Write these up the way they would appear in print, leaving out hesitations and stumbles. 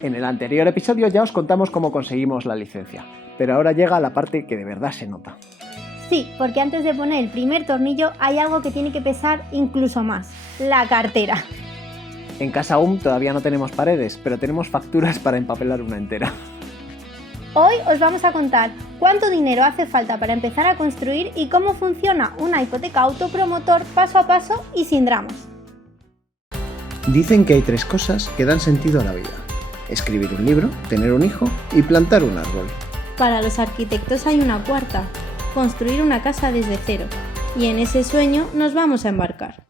En el anterior episodio ya os contamos cómo conseguimos la licencia, pero ahora llega la parte que de verdad se nota. Sí, porque antes de poner el primer tornillo hay algo que tiene que pesar incluso más, la cartera. En casa aún todavía no tenemos paredes, pero tenemos facturas para empapelar una entera. Hoy os vamos a contar cuánto dinero hace falta para empezar a construir y cómo funciona una hipoteca autopromotor paso a paso y sin dramas. Dicen que hay 3 cosas que dan sentido a la vida: escribir un libro, tener un hijo y plantar un árbol. Para los arquitectos hay una cuarta, construir una casa desde cero. Y en ese sueño nos vamos a embarcar.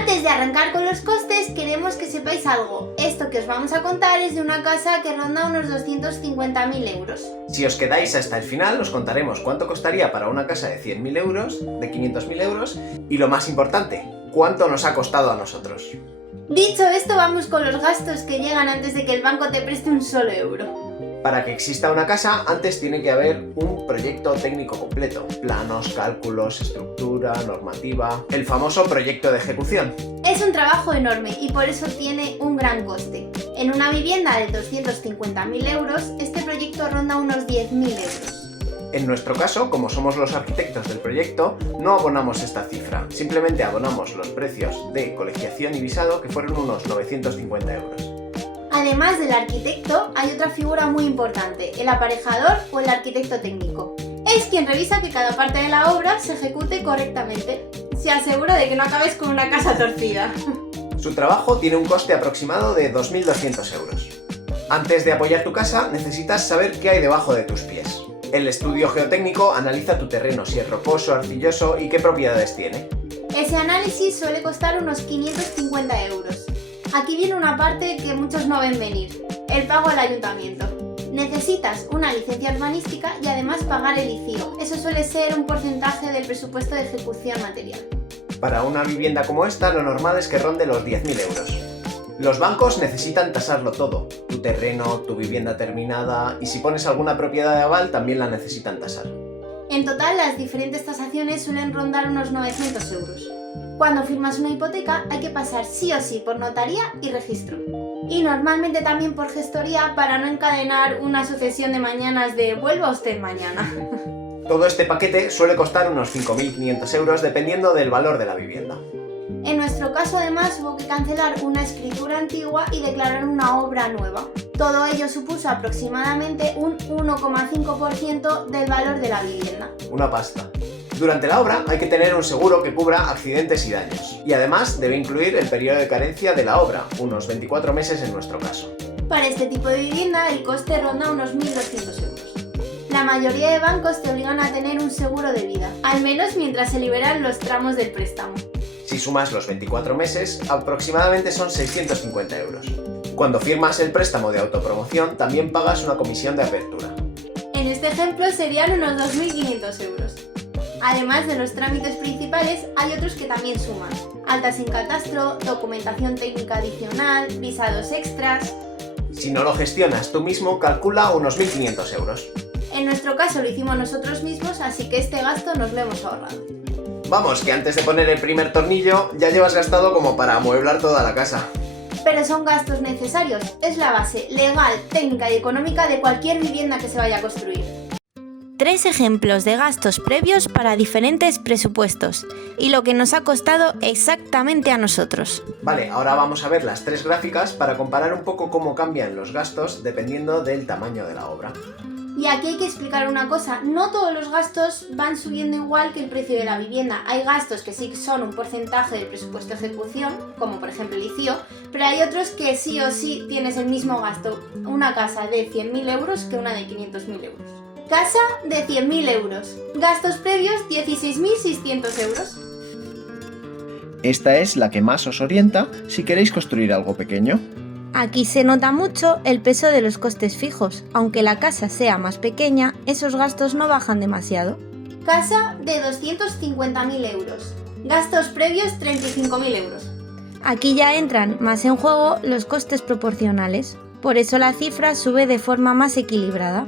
Antes de arrancar con los costes, queremos que sepáis algo. Esto que os vamos a contar es de una casa que ronda unos 250.000 euros. Si os quedáis hasta el final, os contaremos cuánto costaría para una casa de 100.000 euros, de 500.000 euros y, lo más importante, cuánto nos ha costado a nosotros. Dicho esto, vamos con los gastos que llegan antes de que el banco te preste un solo euro. Para que exista una casa, antes tiene que haber un proyecto técnico completo. Planos, cálculos, estructura, normativa... el famoso proyecto de ejecución. Es un trabajo enorme y por eso tiene un gran coste. En una vivienda de 250.000 euros, este proyecto ronda unos 10.000 euros. En nuestro caso, como somos los arquitectos del proyecto, no abonamos esta cifra. Simplemente abonamos los precios de colegiación y visado, que fueron unos 950 euros. Además del arquitecto, hay otra figura muy importante, el aparejador o el arquitecto técnico. Es quien revisa que cada parte de la obra se ejecute correctamente. Se asegura de que no acabes con una casa torcida. Su trabajo tiene un coste aproximado de 2.200 euros. Antes de apoyar tu casa, necesitas saber qué hay debajo de tus pies. El estudio geotécnico analiza tu terreno, si es rocoso, arcilloso y qué propiedades tiene. Ese análisis suele costar unos 550 euros. Aquí viene una parte que muchos no ven venir, el pago al ayuntamiento. Necesitas una licencia urbanística y además pagar el ICIO. Eso suele ser un porcentaje del presupuesto de ejecución material. Para una vivienda como esta, lo normal es que ronde los 10.000 euros. Los bancos necesitan tasarlo todo, tu terreno, tu vivienda terminada, y si pones alguna propiedad de aval también la necesitan tasar. En total, las diferentes tasaciones suelen rondar unos 900 euros. Cuando firmas una hipoteca hay que pasar sí o sí por notaría y registro. Y normalmente también por gestoría para no encadenar una sucesión de mañanas de «vuelva usted mañana». Todo este paquete suele costar unos 5.500 euros dependiendo del valor de la vivienda. En nuestro caso, además, hubo que cancelar una escritura antigua y declarar una obra nueva. Todo ello supuso aproximadamente un 1,5% del valor de la vivienda. Una pasta. Durante la obra hay que tener un seguro que cubra accidentes y daños. Y además debe incluir el periodo de carencia de la obra, unos 24 meses en nuestro caso. Para este tipo de vivienda el coste ronda unos 1.200 euros. La mayoría de bancos te obligan a tener un seguro de vida, al menos mientras se liberan los tramos del préstamo. Si sumas los 24 meses, aproximadamente son 650 euros. Cuando firmas el préstamo de autopromoción, también pagas una comisión de apertura. En este ejemplo serían unos 2.500 euros. Además de los trámites principales, hay otros que también suman. Altas en catastro, documentación técnica adicional, visados extras... Si no lo gestionas tú mismo, calcula unos 1.500 euros. En nuestro caso lo hicimos nosotros mismos, así que este gasto nos lo hemos ahorrado. Vamos, que antes de poner el primer tornillo ya llevas gastado como para amueblar toda la casa. Pero son gastos necesarios, es la base legal, técnica y económica de cualquier vivienda que se vaya a construir. 3 ejemplos de gastos previos para diferentes presupuestos y lo que nos ha costado exactamente a nosotros. Vale, ahora vamos a ver las 3 gráficas para comparar un poco cómo cambian los gastos dependiendo del tamaño de la obra. Y aquí hay que explicar una cosa, no todos los gastos van subiendo igual que el precio de la vivienda. Hay gastos que sí son un porcentaje del presupuesto de ejecución, como por ejemplo el ICIO, pero hay otros que sí o sí tienes el mismo gasto, una casa de 100.000 euros que una de 500.000 euros. Casa de 100.000 euros, gastos previos 16.600 euros. Esta es la que más os orienta si queréis construir algo pequeño. Aquí se nota mucho el peso de los costes fijos. Aunque la casa sea más pequeña, esos gastos no bajan demasiado. Casa de 250.000 euros. Gastos previos 35.000 euros. Aquí ya entran más en juego los costes proporcionales. Por eso la cifra sube de forma más equilibrada.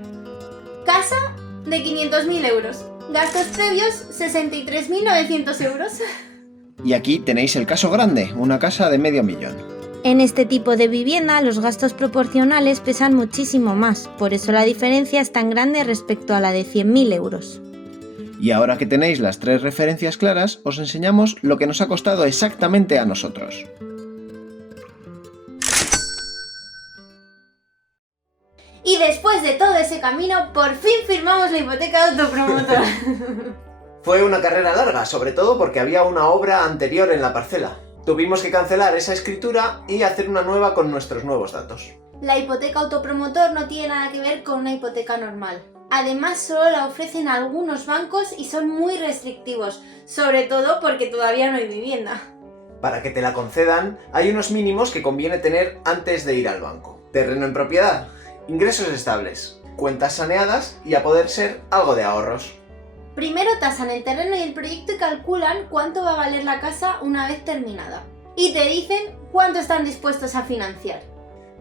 Casa de 500.000 euros. Gastos previos 63.900 euros. Y aquí tenéis el caso grande, una casa de $500.000. En este tipo de vivienda los gastos proporcionales pesan muchísimo más, por eso la diferencia es tan grande respecto a la de 100.000 euros. Y ahora que tenéis las 3 referencias claras, os enseñamos lo que nos ha costado exactamente a nosotros. Y después de todo ese camino, por fin firmamos la hipoteca autopromotor. Fue una carrera larga, sobre todo porque había una obra anterior en la parcela. Tuvimos que cancelar esa escritura y hacer una nueva con nuestros nuevos datos. La hipoteca autopromotor no tiene nada que ver con una hipoteca normal. Además, solo la ofrecen algunos bancos y son muy restrictivos, sobre todo porque todavía no hay vivienda. Para que te la concedan, hay unos mínimos que conviene tener antes de ir al banco. Terreno en propiedad, ingresos estables, cuentas saneadas y a poder ser algo de ahorros. Primero tasan el terreno y el proyecto y calculan cuánto va a valer la casa una vez terminada. Y te dicen cuánto están dispuestos a financiar.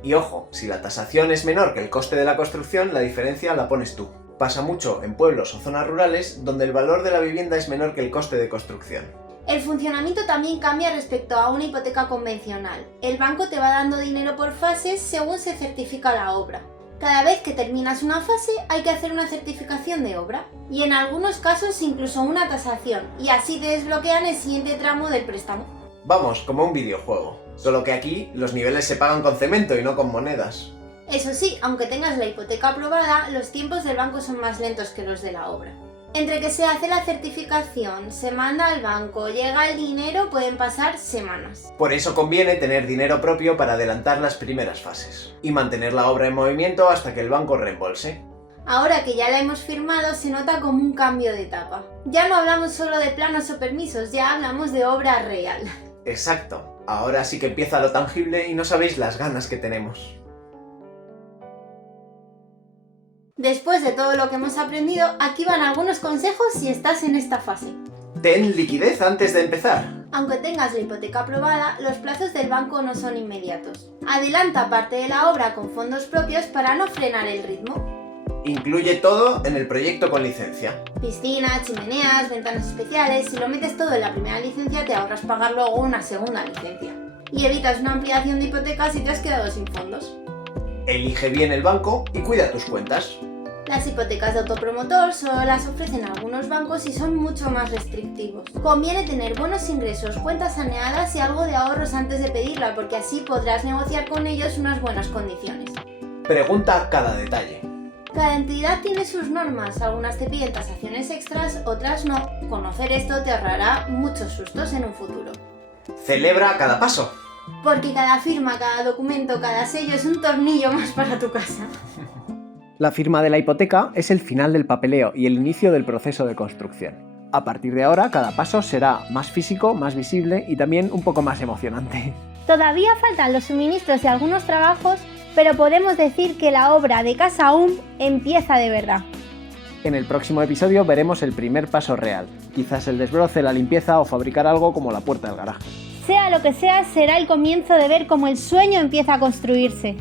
Y ojo, si la tasación es menor que el coste de la construcción, la diferencia la pones tú. Pasa mucho en pueblos o zonas rurales donde el valor de la vivienda es menor que el coste de construcción. El funcionamiento también cambia respecto a una hipoteca convencional. El banco te va dando dinero por fases según se certifica la obra. Cada vez que terminas una fase hay que hacer una certificación de obra y en algunos casos incluso una tasación y así te desbloquean el siguiente tramo del préstamo. Vamos, como un videojuego. Solo que aquí los niveles se pagan con cemento y no con monedas. Eso sí, aunque tengas la hipoteca aprobada, los tiempos del banco son más lentos que los de la obra. Entre que se hace la certificación, se manda al banco, llega el dinero, pueden pasar semanas. Por eso conviene tener dinero propio para adelantar las primeras fases y mantener la obra en movimiento hasta que el banco reembolse. Ahora que ya la hemos firmado, se nota como un cambio de etapa. Ya no hablamos solo de planos o permisos, ya hablamos de obra real. Exacto, ahora sí que empieza lo tangible y no sabéis las ganas que tenemos. Después de todo lo que hemos aprendido, aquí van algunos consejos si estás en esta fase. Ten liquidez antes de empezar. Aunque tengas la hipoteca aprobada, los plazos del banco no son inmediatos. Adelanta parte de la obra con fondos propios para no frenar el ritmo. Incluye todo en el proyecto con licencia. Piscina, chimeneas, ventanas especiales, si lo metes todo en la primera licencia te ahorras pagar luego una segunda licencia. Y evitas una ampliación de hipoteca si te has quedado sin fondos. Elige bien el banco y cuida tus cuentas. Las hipotecas de autopromotor solo las ofrecen algunos bancos y son mucho más restrictivos. Conviene tener buenos ingresos, cuentas saneadas y algo de ahorros antes de pedirla porque así podrás negociar con ellos unas buenas condiciones. Pregunta cada detalle. Cada entidad tiene sus normas, algunas te piden tasaciones extras, otras no. Conocer esto te ahorrará muchos sustos en un futuro. Celebra cada paso. Porque cada firma, cada documento, cada sello es un tornillo más para tu casa. La firma de la hipoteca es el final del papeleo y el inicio del proceso de construcción. A partir de ahora, cada paso será más físico, más visible y también un poco más emocionante. Todavía faltan los suministros y algunos trabajos, pero podemos decir que la obra de Casa Aum empieza de verdad. En el próximo episodio veremos el primer paso real, quizás el desbroce, la limpieza o fabricar algo como la puerta del garaje. Sea lo que sea, será el comienzo de ver cómo el sueño empieza a construirse.